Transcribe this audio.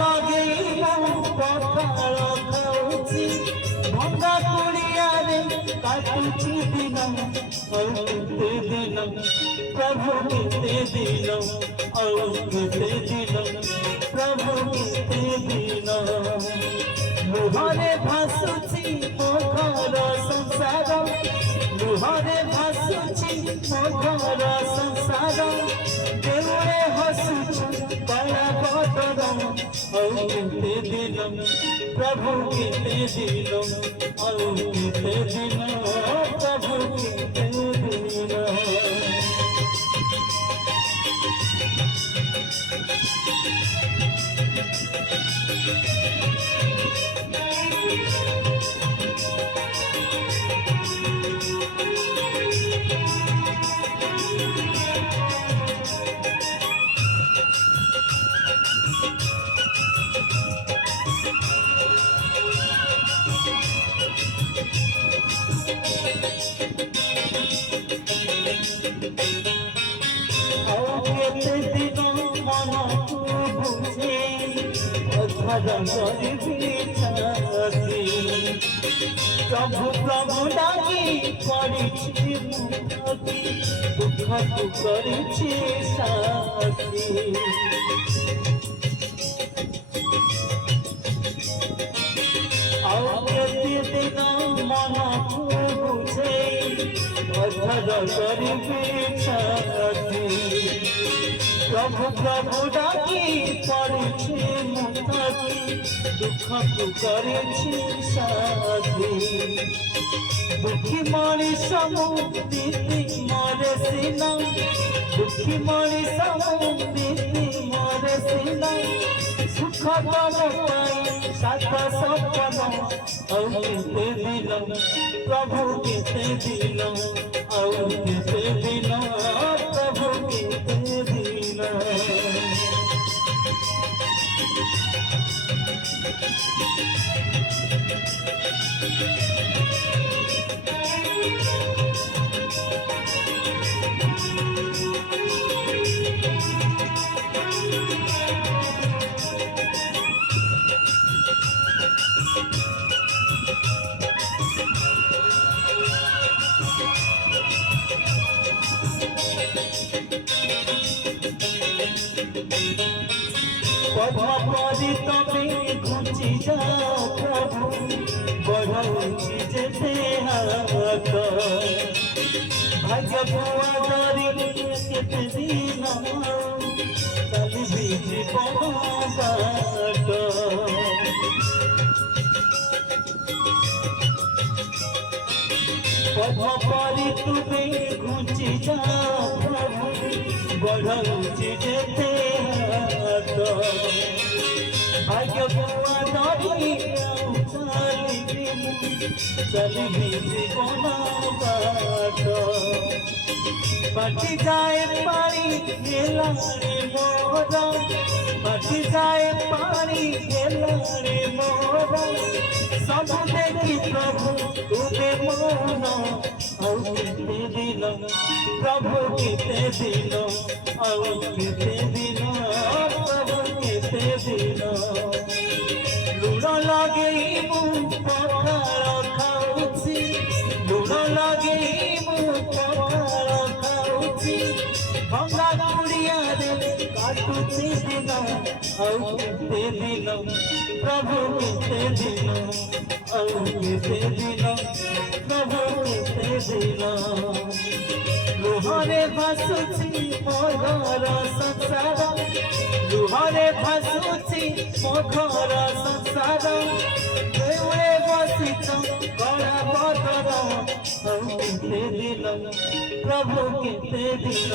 लगे पखाल खाऊची भंगा कुड़िया काटुची दिन औते दिन प्रभु केते दिन औते दिन प्रभु केते दिन लुहरे भासुची मो घर संसार लुहरे भासुची मो घर संसार देउरे हसुची कला बदन औते दिन प्रभु केते दिन औते दिन प्रभु केते दिन प्रभु प्रभु डाकी पड़ी दुख करी साथी दिन मन बुझे अधर करी साथी प्रभु प्रभु डाकी पड़ी दुख करी साथी दुखी मनीष मुक्ति मरे सीना दुखी मनीष मुक्ति मरे सीना सुख पाई सात सपन औते दिन प्रभु केते दिन औते दिन प्रभु केते दिन पद्मपदी तमे घुची जा प्रभु बढ़ौची जेते हाथ भाग्य बुआ धरी केते दिन चली जीवन बाट पद्मपदी तुमे घुची जा प्रभु बढ़ौची जेते भाग्य बुआ धरी चली जीवन बाट बाटी जाए पानी हेलारे मोर बाटी जाए पानी हेलारे मोर सब देखी प्रभु तुमे मन औते दिन प्रभु केते दिन औते दिन प्रभु केते दिन लुण लगे पखाल खाऊची लुण लगे पखाल खाऊची भंगा कुड़िया काटुची दिन औते दिन प्रभु केते दिन औते दिन प्रभु केते दिन लुहरे भासुची मो घर संसार लुहरे भासुची मो घर संसार देउळे बसिछ कला बदन औते दिन प्रभु केते दिन